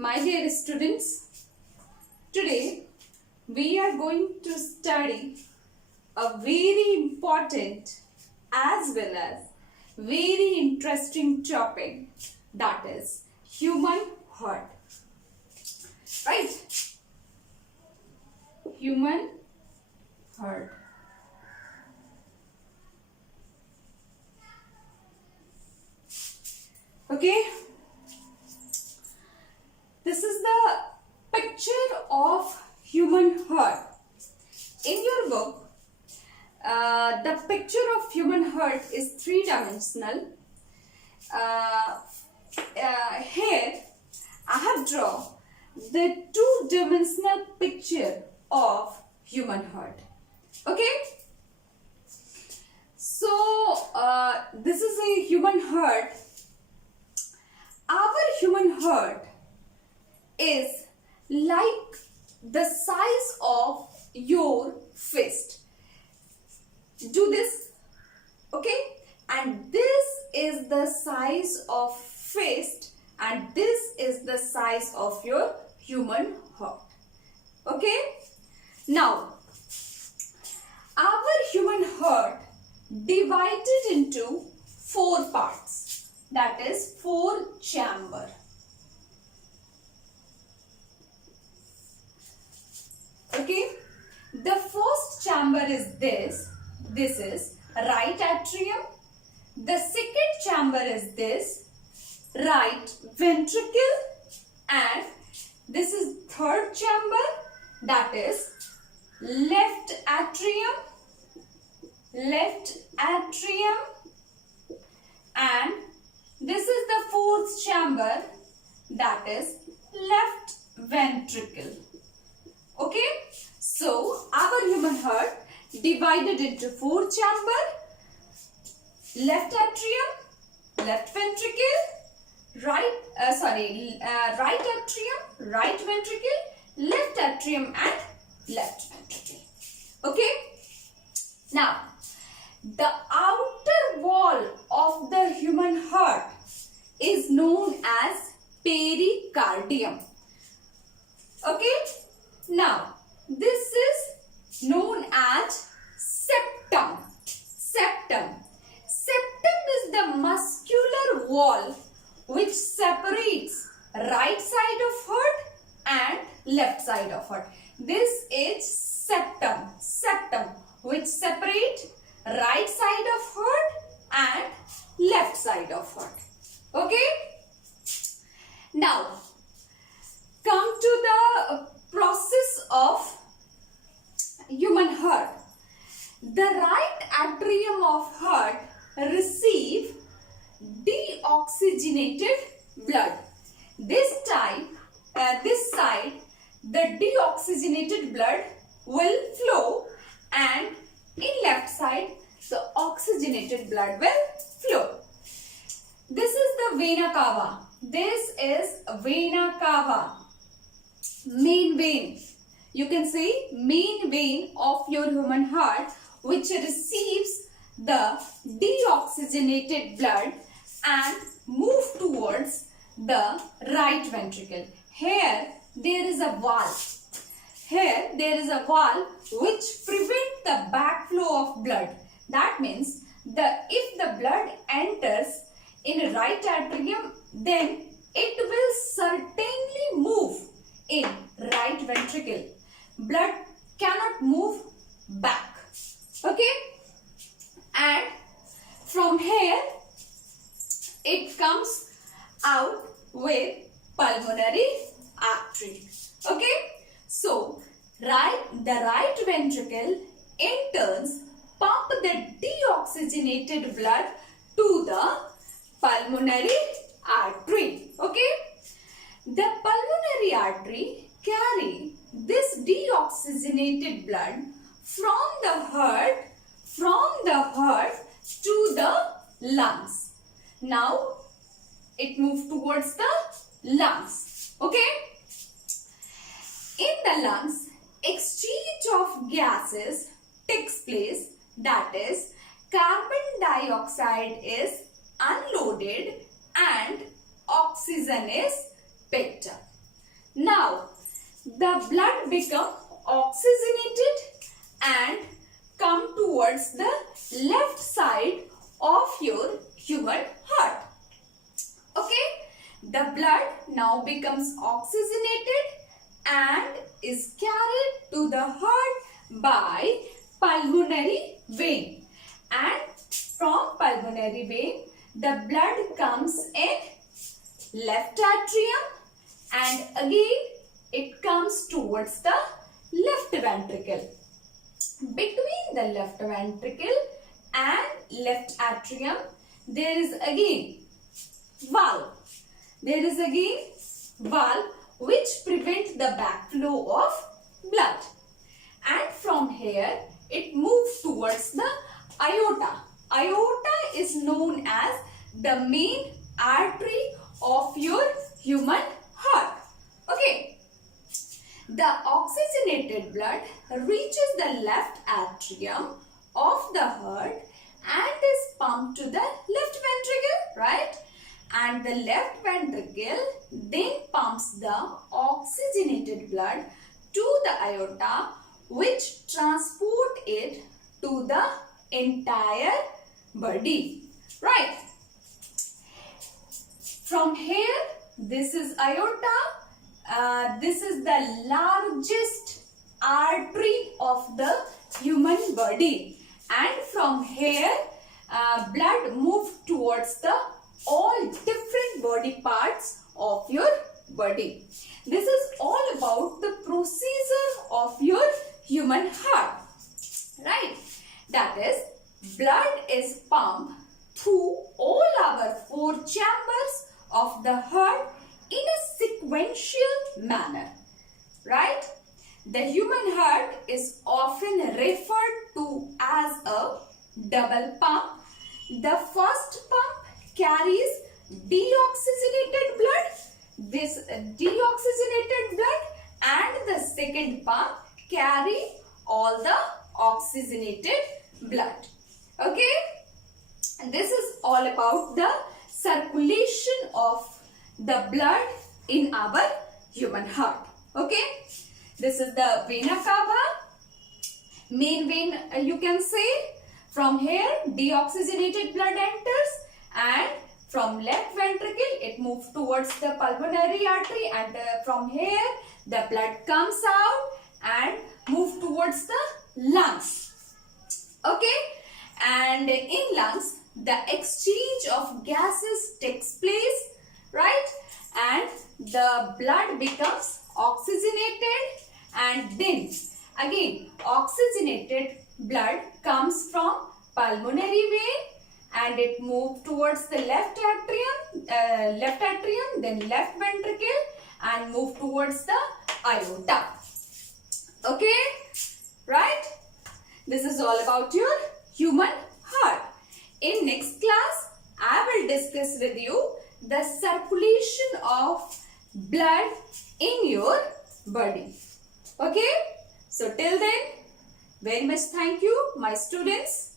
My dear students, today we are going to study a very important as well as very interesting topic, that is human heart. Right? Human heart. Okay. This is the picture of human heart. In your book, the picture of human heart is three-dimensional. Here, I have drawn the two-dimensional picture of human heart. Okay? So, this is a human heart. Our human heart is like the size of your fist. Do this, okay? And this is the size of fist, and this is the size of your human heart. Okay? Now, our human heart divided into four parts. That is four chamber. Okay, the first chamber is this. This is right atrium. The second chamber is this, right ventricle, and this is third chamber, that is left atrium, and this is the fourth chamber, that is left ventricle. Okay, so our human heart divided into four chamber: left atrium, left ventricle, right atrium, right ventricle, left atrium, and left ventricle. Okay, now the outer wall of the human heart is known as pericardium. Okay, now this is known as septum. Septum is the muscular wall which separates right side of heart and left side of heart. This is septum which separate right side of heart and left side of heart. Okay, now come to the process of human heart. The right atrium of heart receive deoxygenated blood. This side, the deoxygenated blood will flow, and in left side, the oxygenated blood will flow. This is the vena cava. This is vena cava, main vein. You can say main vein of your human heart, which receives the deoxygenated blood and move towards the right ventricle. Here there is a valve. Here there is a valve which prevents the backflow of blood. That means if the blood enters in right atrium, then it will certainly move in right ventricle. Blood cannot move back. Okay? And from here it comes out with pulmonary artery. Okay? So, the right ventricle in turns pump the deoxygenated blood to the pulmonary artery. Okay? The pulmonary artery carry this deoxygenated blood from the heart to the lungs. Now it moves towards the lungs. Okay? In the lungs, exchange of gases takes place, that is, carbon dioxide is unloaded and oxygen is picked up. Now, the blood become oxygenated and come towards the left side of your human heart. Okay, the blood now becomes oxygenated and is carried to the heart by pulmonary vein, and from pulmonary vein the blood comes in left atrium and again it comes towards the left ventricle. Between the left ventricle and left atrium there is again valve. There is again valve which prevents the backflow of blood, and from here it moves towards the aorta. Aorta is known as the main artery of your human heart. Okay. The oxygenated blood reaches the left atrium of the heart and is pumped to the left ventricle, right? And the left ventricle then pumps the oxygenated blood to the aorta, which transport it to the entire body, right? From here, this is aorta. This is the largest artery of the human body, and from here blood moves towards the all different body parts of your body. This is all about the procedure of your human heart, right? That is, blood is pumped through all our 4 chambers of the heart in a sequential manner, right? The human heart is often referred to as a double pump. The first pump carries deoxygenated blood, this deoxygenated blood, and the second pump carry all the oxygenated blood. Okay, and this is all about the circulation of the blood in our human heart. Okay, this is the vena cava, main vein, you can say. From here deoxygenated blood enters, and from left ventricle it moves towards the pulmonary artery, and from here the blood comes out and moves towards the lungs. Okay, and in lungs the exchange of gases takes place, right? And the blood becomes oxygenated, and then again oxygenated blood comes from pulmonary vein and it moves towards the left atrium, then left ventricle, and move towards the aorta. Okay, right? This is all about your human heart. In next class, I will discuss with you the circulation of blood in your body. Okay, so till then, very much thank you, my students.